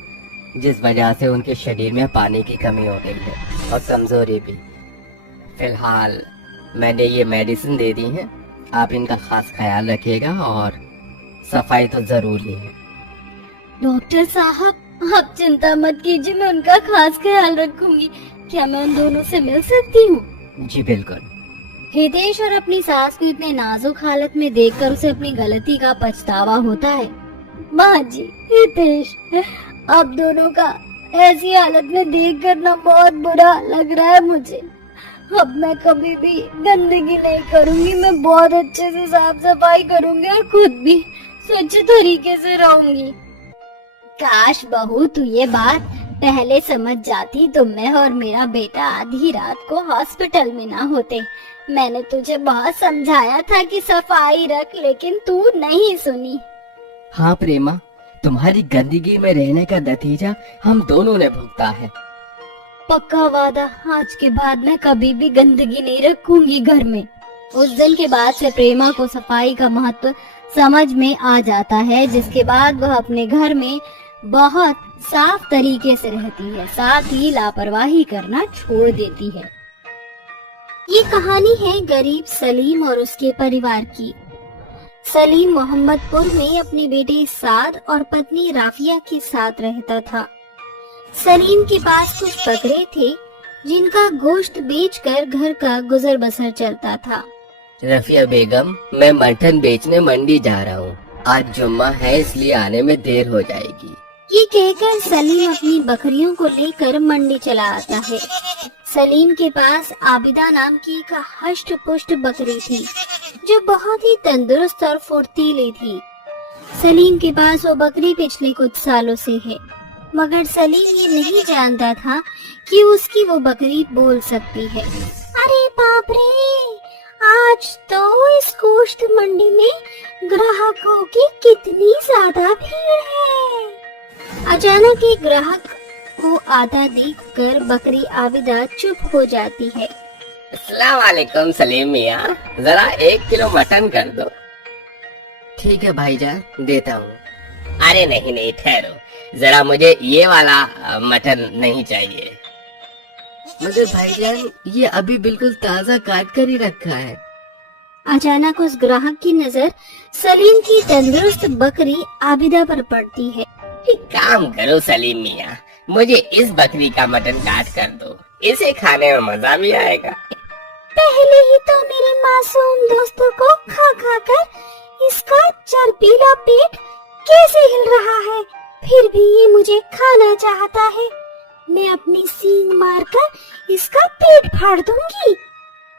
जिस वजह से उनके शरीर में पानी की कमी हो गई है और कमजोरी भी। फिलहाल मैंने ये मेडिसिन दे दी है, आप इनका खास ख्याल रखिएगा और सफाई तो जरूरी है। डॉक्टर साहब, आप चिंता मत कीजिए, मैं उनका खास ख्याल रखूंगी। क्या मैं उन दोनों से मिल सकती हूँ? जी बिल्कुल। हितेश और अपनी सास को इतने नाजुक हालत में देखकर उसे अपनी गलती का पछतावा होता है। माँ जी, हितेश, आप दोनों का ऐसी हालत में देखकर ना बहुत बुरा लग रहा है मुझे। अब मैं कभी भी गंदगी नहीं करूंगी, मैं बहुत अच्छे से साफ सफाई करूंगी और खुद भी स्वच्छ तरीके से रहूंगी। काश बहू तू ये बात पहले समझ जाती तो मैं और मेरा बेटा आधी रात को हॉस्पिटल में ना होते। मैंने तुझे बहुत समझाया था कि सफाई रख, लेकिन तू नहीं सुनी। हाँ प्रेमा, तुम्हारी गंदगी में रहने का नतीजा हम दोनों ने भुगता है। पक्का वादा, आज के बाद मैं कभी भी गंदगी नहीं रखूंगी घर में। उस दिन के बाद से प्रेमा को सफाई का महत्व समझ में आ जाता है, जिसके बाद वह अपने घर में बहुत साफ तरीके से रहती है, साथ ही लापरवाही करना छोड़ देती है। ये कहानी है गरीब सलीम और उसके परिवार की। सलीम मोहम्मदपुर में अपने बेटे साद और पत्नी राफिया के साथ रहता था। सलीम के पास कुछ बकरे थे जिनका गोश्त बेचकर घर का गुजर बसर चलता था। रफिया बेगम, मैं मटन बेचने मंडी जा रहा हूँ। आज जुम्मा है, इसलिए आने में देर हो जाएगी। ये कहकर सलीम अपनी बकरियों को लेकर मंडी चला आता है। सलीम के पास आबिदा नाम की एक हष्ट पुष्ट बकरी थी जो बहुत ही तंदुरुस्त और फुर्तीली थी। सलीम के पास वो बकरी पिछले कुछ सालों से है, मगर सलीम ये नहीं जानता था कि उसकी वो बकरी बोल सकती है। अरे बाप रे, आज तो इस गोश्त मंडी में ग्राहकों की कितनी ज्यादा भीड़ है। अचानक एक ग्राहक को आता देखकर बकरी आबिदा चुप हो जाती है। अस्सलाम वालेकुम सलीम मियाँ, जरा 1 किलो मटन कर दो। ठीक है भाईजान, देता हूँ। अरे नहीं नहीं, ठहरो जरा, मुझे ये वाला मटन नहीं चाहिए। मगर भाईजान, ये अभी बिल्कुल ताज़ा काट कर ही रखा है। अचानक उस ग्राहक की नजर सलीम की तंदुरुस्त बकरी आबिदा पर पड़ती है। एक काम करो सलीम मियाँ, मुझे इस बकरी का मटन काट कर दो, इसे खाने में मजा भी आएगा। पहले ही तो मेरे मासूम दोस्तों को खा खा कर इसका चर्बीला पेट कैसे हिल रहा है, फिर भी ये मुझे खाना चाहता है। मैं अपनी सींग मारकर इसका पेट फाड़ दूंगी।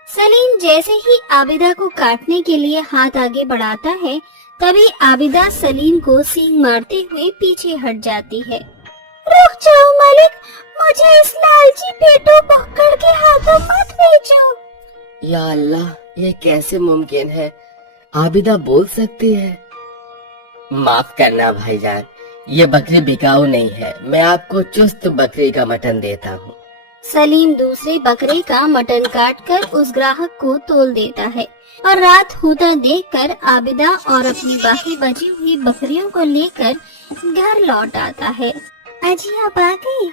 सलीम जैसे ही आबिदा को काटने के लिए हाथ आगे बढ़ाता है, तभी आबिदा सलीम को सींग मारते हुए पीछे हट जाती है। रुक जाओ मालिक, मुझे इस लालची पेटो पकड़ के हाथों मत बेचो। या अल्लाह, ये कैसे मुमकिन है? आबिदा बोल सकती है। माफ करना भाईजान, ये बकरी बिकाऊ नहीं है, मैं आपको चुस्त बकरी का मटन देता हूँ। सलीम दूसरे बकरे का मटन काटकर उस ग्राहक को तोल देता है और रात होता देखकर आबिदा और अपनी बाकी बची हुई बकरियों को लेकर घर लौट आता है। अजी आप आ गई?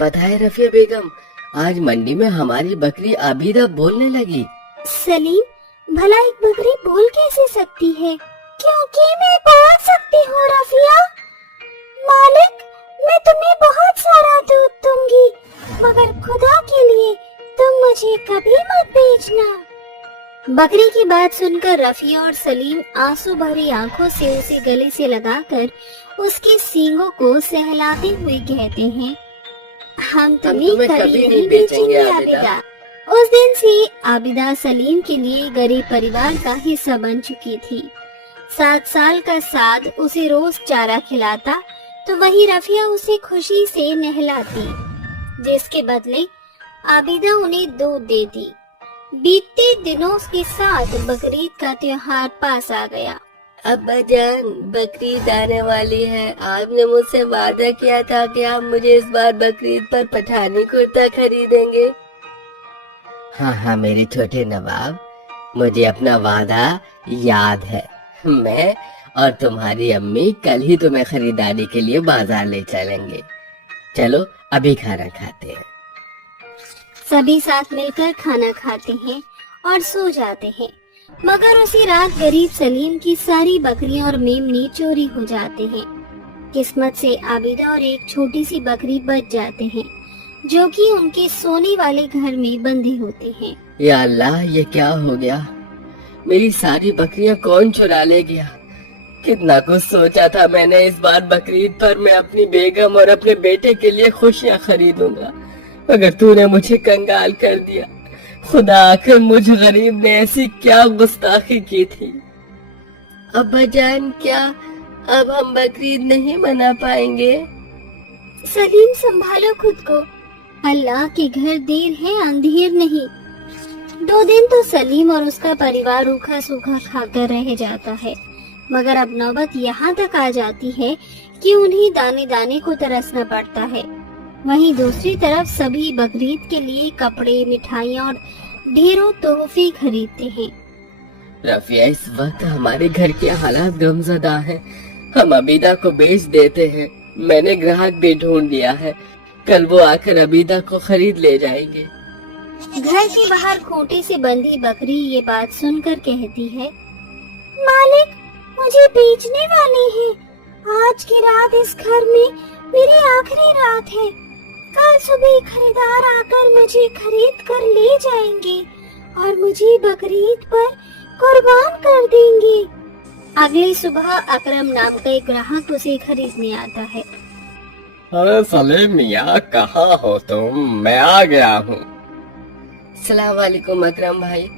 पता है रफिया बेगम, आज मंडी में हमारी बकरी आबिदा बोलने लगी। सलीम, भला एक बकरी बोल कैसे सकती है? क्योंकि मैं बोल सकती हूँ रफिया। मालिक, मैं तुम्हें बहुत सारा दूध दूंगी, मगर खुदा के लिए तुम मुझे कभी मत बेचना। बकरी की बात सुनकर रफिया और सलीम आंसू भरी आंखों से उसे गले से लगाकर उसके सींगों को सहलाते हुए कहते हैं, हम तुम्हें कभी नहीं बेचेंगे आबिदा। उस दिन से आबिदा सलीम के लिए गरीब परिवार का हिस्सा बन चुकी थी। 7 साल का साद उसे रोज चारा खिलाता तो वही रफिया उसे खुशी से नहलाती, जिसके बदले आबिदा उन्हें दूध देती। बीतते दिनों के साथ बकरीद का त्योहार पास आ गया। अब्बा जान, बकरीद आने वाली है। आपने मुझसे वादा किया था कि आप मुझे इस बार बकरीद पर पठानी कुर्ता खरीदेंगे। हाँ हाँ मेरे छोटे नवाब, मुझे अपना वादा याद है। मैं और तुम्हारी अम्मी कल ही तुम्हें खरीदारी के लिए बाजार ले चलेंगे। चलो अभी खाना खाते हैं। सभी साथ मिलकर खाना खाते हैं और सो जाते हैं, मगर उसी रात गरीब सलीम की सारी बकरियां और मेमने चोरी हो जाते हैं। किस्मत से आबिदा और एक छोटी सी बकरी बच जाते हैं, जो कि उनके सोने वाले घर में बंधे होते हैं। या अल्लाह, ये क्या हो गया? मेरी सारी बकरियां कौन चुरा ले गया? कितना कुछ सोचा था मैंने इस बार बकरीद पर मैं अपनी बेगम और अपने बेटे के लिए खुशियां खरीदूंगा, मगर तूने मुझे कंगाल कर दिया। खुदा आखिर मुझ गरीब ने ऐसी क्या गुस्ताखी की थी। अब्बा जान, क्या अब हम बकरीद नहीं मना पाएंगे? सलीम, संभालो खुद को। अल्लाह के घर देर है अंधेर नहीं। 2 दिन तो सलीम और उसका परिवार रूखा सूखा खाकर रह जाता है, मगर अब नौबत यहाँ तक आ जाती है कि उन्हें दाने दाने को तरसना पड़ता है। वहीं दूसरी तरफ सभी बकरीद के लिए कपड़े, मिठाइयाँ और ढेरों तोहफे खरीदते हैं। रफिया, इस वक्त हमारे घर के हालात गमज़दा हैं। हम अबीदा को बेच देते हैं। मैंने ग्राहक भी ढूंढ लिया है, कल वो आकर अबीदा को खरीद ले जाएंगे। घर के बाहर खूंटे से बंधी बकरी ये बात सुनकर कहती है, मालिक मुझे बेचने वाले हैं। आज की रात इस घर में मेरी आखिरी रात है। कल सुबह खरीदार आकर मुझे खरीद कर ले जाएंगे और मुझे बकरीद पर कुर्बान कर देंगे। अगली सुबह अकरम नाम का एक ग्राहक उसे खरीदने आता है। अरे सलीम मियाँ, कहाँ हो तुम? मैं आ गया हूँ। सलाम वालेकुम अकरम भाई,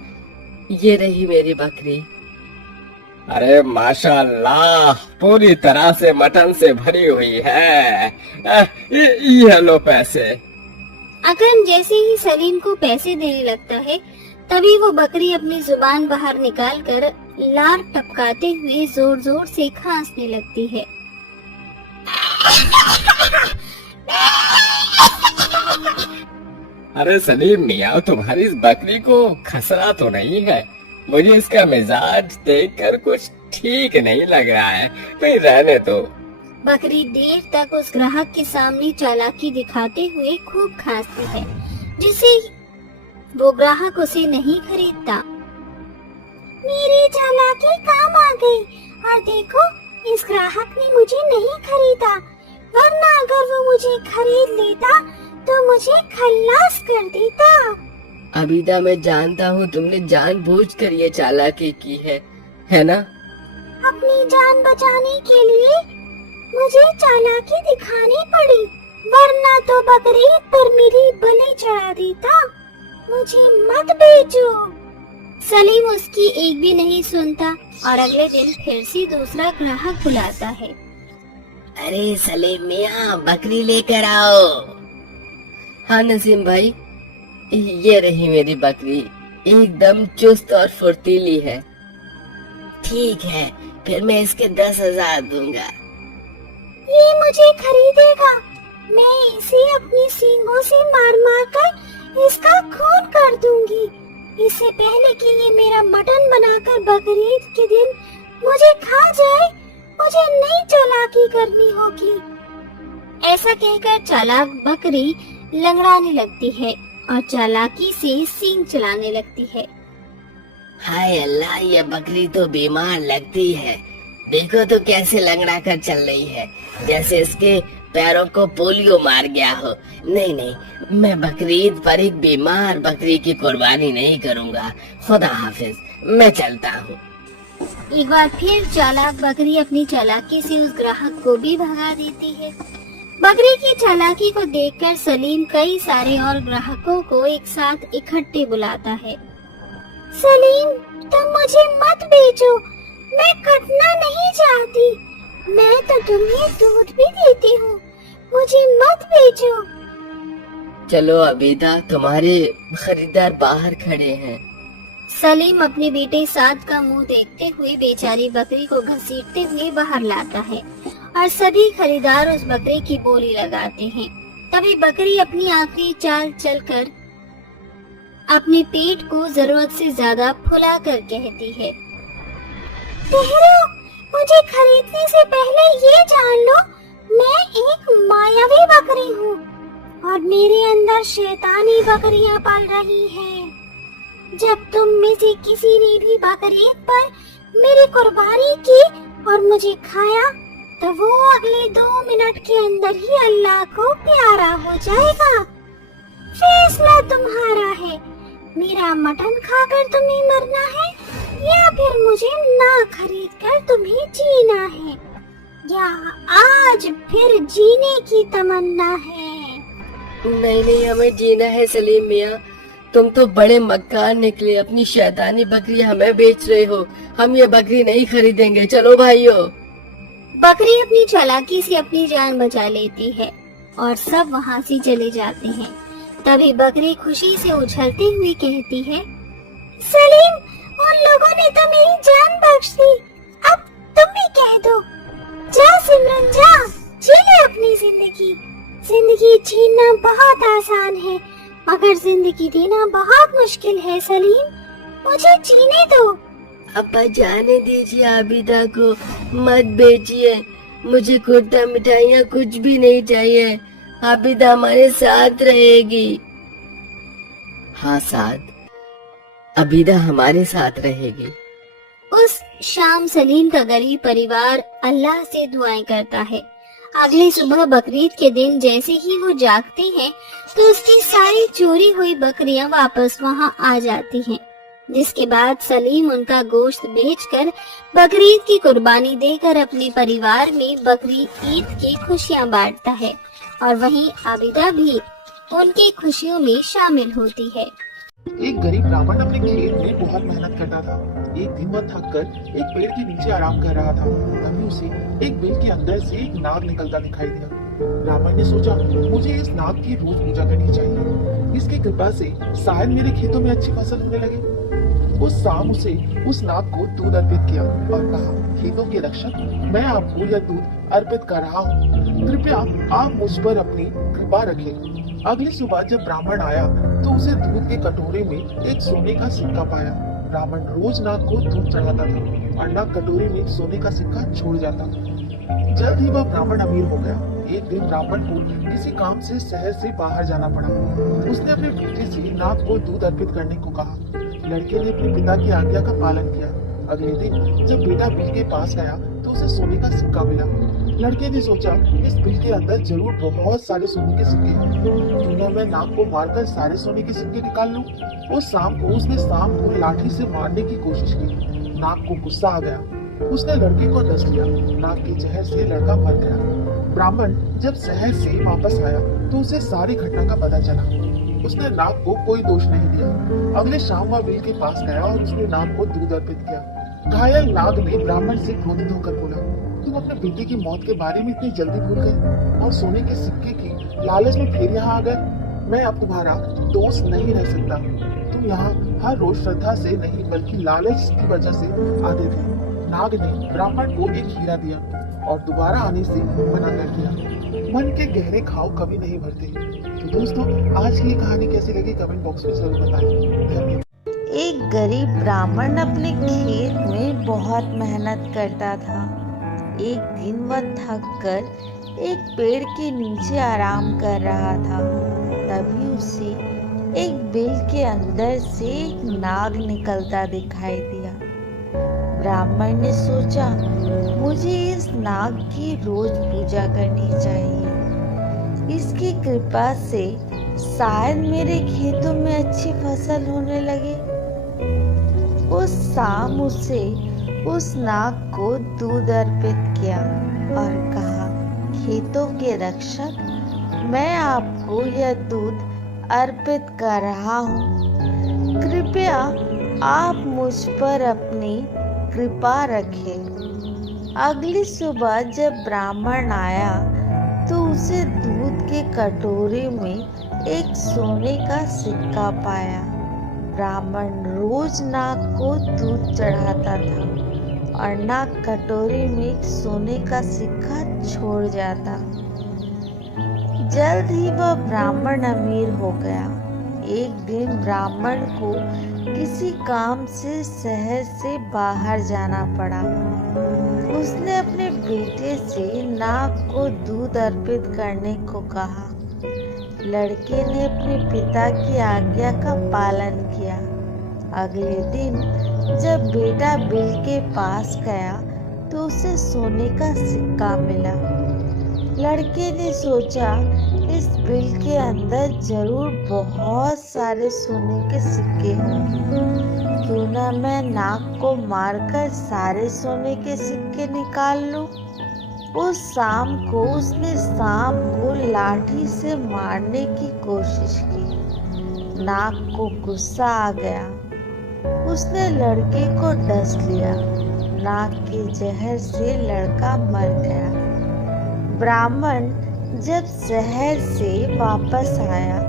ये रही मेरी बकरी। अरे माशाल्लाह, पूरी तरह से मटन से भरी हुई है। ये लो पैसे। अकरम जैसे ही सलीम को पैसे देने लगता है, तभी वो बकरी अपनी जुबान बाहर निकालकर लार टपकाते हुए जोर जोर से खांसने लगती है। अरे सलीम मियाँ, तुम्हारी इस बकरी को खसरा तो नहीं है? मुझे इसका मिजाज देखकर कुछ ठीक नहीं लग रहा है। भाई रहने दो। बकरी देर तक उस ग्राहक के सामने चालाकी दिखाते हुए खूब खांसती है, जिससे वो ग्राहक उसे नहीं खरीदता। मेरी चालाकी काम आ गई और देखो, इस ग्राहक ने मुझे नहीं खरीदा, वरना अगर वो मुझे खरीद लेता तो मुझे खल्लास कर देता। अबीदा, मैं जानता हूँ तुमने जानबूझकर ये चालाकी की है ना? अपनी जान बचाने के लिए मुझे चालाकी दिखानी पड़ी, वरना तो बकरीद पर मेरी बलि चढ़ा देता। मुझे मत बेचो। सलीम उसकी एक भी नहीं सुनता और अगले दिन फिर से दूसरा ग्राहक बुलाता है। अरे सलीम मियाँ, बकरी लेकर आओ। हाँ नसीम भाई, ये रही मेरी बकरी, एकदम चुस्त और फुर्तीली है। ठीक है, फिर मैं इसके 10,000 दूंगा। ये मुझे खरीदेगा। मैं इसे अपनी सींगों से मार मार कर इसका खून कर दूंगी, इससे पहले कि ये मेरा मटन बनाकर बकरीद के दिन मुझे खा जाए। मुझे नई चालाकी करनी होगी। ऐसा कहकर चालाक बकरी लंगड़ाने लगती है और चालाकी से सींग चलाने लगती है। हाय अल्लाह, ये बकरी तो बीमार लगती है। देखो तो कैसे लंगड़ा कर चल रही है, जैसे इसके पैरों को पोलियो मार गया हो। नहीं नहीं, मैं बकरीद पर एक बीमार बकरी की कुर्बानी नहीं करूंगा। खुदा हाफिज, मैं चलता हूँ। एक बार फिर चालाक बकरी अपनी चालाकी से उस ग्राहक को भी भगा देती है। बकरी की चालाकी को देखकर सलीम कई सारे और ग्राहकों को एक साथ इकट्ठे बुलाता है। सलीम, तुम मुझे मत बेचो, मैं कटना नहीं चाहती। मैं तो तुम्हें दूध भी देती हूँ, मुझे मत बेचो। चलो अबीदा, तुम्हारे खरीदार बाहर खड़े हैं। सलीम अपने बेटे साद का मुंह देखते हुए बेचारी बकरी को घसीटते हुए बाहर लाता है और सभी खरीदार उस बकरी की बोली लगाते हैं। तभी बकरी अपनी आखिरी चाल चलकर अपने पेट को जरूरत से ज्यादा फुला कर कहती है, ठहरो, मुझे खरीदने से पहले ये जान लो, मैं एक मायावी बकरी हूँ और मेरे अंदर शैतानी बकरियाँ पल रही हैं। जब तुम में से किसी ने भी बकरीद पर मेरी कुर्बानी की और मुझे खाया, तो वो अगले 2 मिनट के अंदर ही अल्लाह को प्यारा हो जाएगा। फैसला तुम्हारा है, मेरा मटन खाकर तुम्हें मरना है या फिर मुझे नाक खरीद कर तुम्हें जीना है या आज फिर जीने की तमन्ना है? नहीं नहीं, हमें जीना है सलीम मियाँ। तुम तो बड़े मक्कार निकले, अपनी शैतानी बकरी हमें बेच रहे हो। हम ये बकरी नहीं खरीदेंगे, चलो भाइयों। बकरी अपनी चालाकी से अपनी जान बचा लेती है और सब वहाँ से चले जाते हैं। तभी बकरी खुशी से उछलती हुई कहती है, सलीम, उन लोगों ने तो मेरी जान बख्श दी, अब तुम भी कह दो। जा सिमरन जा, जी ले अपनी जिंदगी। जिंदगी जीना बहुत आसान है मगर जिंदगी देना बहुत मुश्किल है। सलीम, मुझे जीने दो। अब्बा जाने दीजिए आबिदा को, मत बेचिए। मुझे कुर्ता मिठाइयाँ कुछ भी नहीं चाहिए। आबिदा हमारे साथ रहेगी। हाँ साथ, अबीदा हमारे साथ रहेगी। उस शाम सलीम का गरीब परिवार अल्लाह से दुआएं करता है। अगली सुबह बकरीद के दिन जैसे ही वो जागते हैं तो उसकी सारी चोरी हुई बकरियां वापस वहां आ जाती हैं, जिसके बाद सलीम उनका गोश्त बेचकर बकरीद की कुर्बानी देकर अपने परिवार में बकरी ईद की खुशियां बांटता है और वहीं आबिदा भी उनकी खुशियों में शामिल होती है। एक गरीब ब्राह्मण अपने खेत में बहुत मेहनत करता था। एक दिन वह थककर एक पेड़ के नीचे आराम कर रहा था। तभी उसे एक बिल के अंदर से एक नाग निकलता दिखाई दिया। ब्राह्मण ने सोचा, मुझे इस नाग की रोज पूजा करनी चाहिए। इसकी कृपा से शायद मेरे खेतों में अच्छी फसल होने लगे। उस शाम उसे उस नाग को दूध अर्पित किया और कहा, खेतों के रक्षक, मैं आपको यह दूध अर्पित कर रहा हूँ। कृपया आप मुझ पर अपनी कृपा रखें। अगली सुबह जब ब्राह्मण आया तो उसे दूध के कटोरे में एक सोने का सिक्का पाया। ब्राह्मण रोज नाग को दूध चढ़ाता था और नाग कटोरे में सोने का सिक्का छोड़ जाता। जल्द ही वह ब्राह्मण अमीर हो गया। एक दिन ब्राह्मण को किसी काम से शहर से बाहर जाना पड़ा। उसने अपने बेटे से नाग को दूध अर्पित करने को कहा। लड़के ने अपने पिता की आज्ञा का पालन किया। अगले दिन जब बेटा बिल के पास गया तो उसे सोने का सिक्का मिला। लड़के ने सोचा, इस बिल के अंदर जरूर बहुत सारे सोने के सिक्के हैं। क्यों न मैं नाग को मारकर सारे सोने के सिक्के निकाल लूं। उस शाम को उसने सांप को लाठी से मारने की कोशिश की। नाग को गुस्सा आ गया। उसने लड़के को डस लिया। नाग के जहर से लड़का मर गया। ब्राह्मण जब शहर से वापस आया तो उसे सारी घटना का पता चला। उसने नाग को कोई दोष नहीं दिया। अगले शाम वह बिल के पास गया और उसने नाग को दूध अर्पित किया। घायल नाग ने ब्राह्मण से क्रोधित होकर बोला, तुम अपने बेटे की मौत के बारे में इतनी जल्दी भूल गए और सोने के सिक्के की लालच में फिर यहाँ आ गए। मैं अब तुम्हारा दोस्त नहीं रह सकता। तुम यहाँ हर रोज श्रद्धा से नहीं बल्कि लालच की वजह से आते थे। नाग ने ब्राह्मण को एक हीरा दिया और दोबारा आने से मना कर दिया। मन के गहरे घाव कभी नहीं भरते। तो दोस्तों, आज की ये कहानी कैसी लगी कमेंट बॉक्स में जरूर बताएं। धन्यवाद। एक गरीब ब्राह्मण अपने खेत में बहुत मेहनत करता था। एक दिन वह थककर एक पेड़ के नीचे आराम कर रहा था। तभी उसे एक बिल के अंदर से एक नाग निकलता दिखाई दिया। ब्राह्मण ने सोचा, मुझे इस नाग की रोज पूजा करनी चाहिए। इसकी कृपा से शायद मेरे खेतों में अच्छी फसल होने लगे। उस शाम उसे उस नाग को दूध अर्पित किया और कहा, खेतों के रक्षक, मैं आपको यह दूध अर्पित कर रहा हूँ। कृपया आप मुझ पर अपनी कृपा रखें। अगली सुबह जब ब्राह्मण आया तो उसे दूध के कटोरे में एक सोने का सिक्का पाया। ब्राह्मण रोज नाग को दूध चढ़ाता था और नाग कटोरे में एक सोने का सिक्का छोड़ जाता। जल्द ही वह ब्राह्मण अमीर हो गया। एक दिन ब्राह्मण को किसी काम से शहर से बाहर जाना पड़ा। उसने अपने बेटे से नाग को दूध अर्पित करने को कहा। लड़के ने अपने पिता की आज्ञा का पालन किया। अगले दिन जब बेटा बिल के पास गया तो उसे सोने का सिक्का मिला। लड़के ने सोचा, इस बिल के अंदर जरूर बहुत सारे सोने के सिक्के होंगे। क्यों ना मैं नाग को मारकर सारे सोने के सिक्के निकाल लूं। उस शाम को उसने सांप को लाठी से मारने की कोशिश की। नाग को गुस्सा आ गया। उसने लड़के को डस लिया। नाग के जहर से लड़का मर गया। ब्राह्मण जब शहर से वापस आया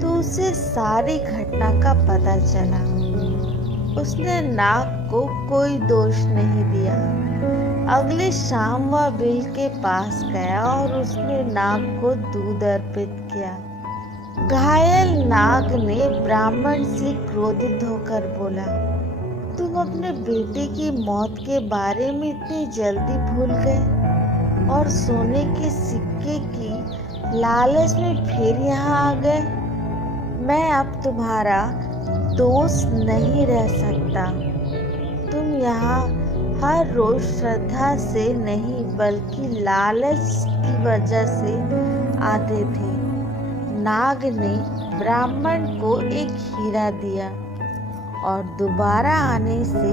तो उसे सारी घटना का पता चला। उसने नाग को कोई दोष नहीं दिया। अगली शाम वह बिल के पास गया और उसने नाग को दूध अर्पित किया। घायल नाग ने ब्राह्मण से क्रोधित होकर बोला, तुम अपने बेटे की मौत के बारे में इतनी जल्दी भूल गए और सोने के सिक्के की लालच में फिर यहाँ आ गए। मैं अब तुम्हारा दोस्त नहीं रह सकता। तुम यहाँ हर रोज श्रद्धा से नहीं बल्कि लालच की वजह से आते थे। नाग ने ब्राह्मण को एक हीरा दिया और दोबारा आने से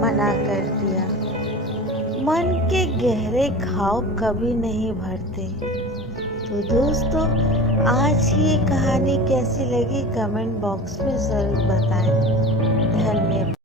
मना कर दिया। मन के गहरे घाव कभी नहीं भरते। तो दोस्तों, आज की ये कहानी कैसी लगी कमेंट बॉक्स में जरूर बताएं। धन्यवाद।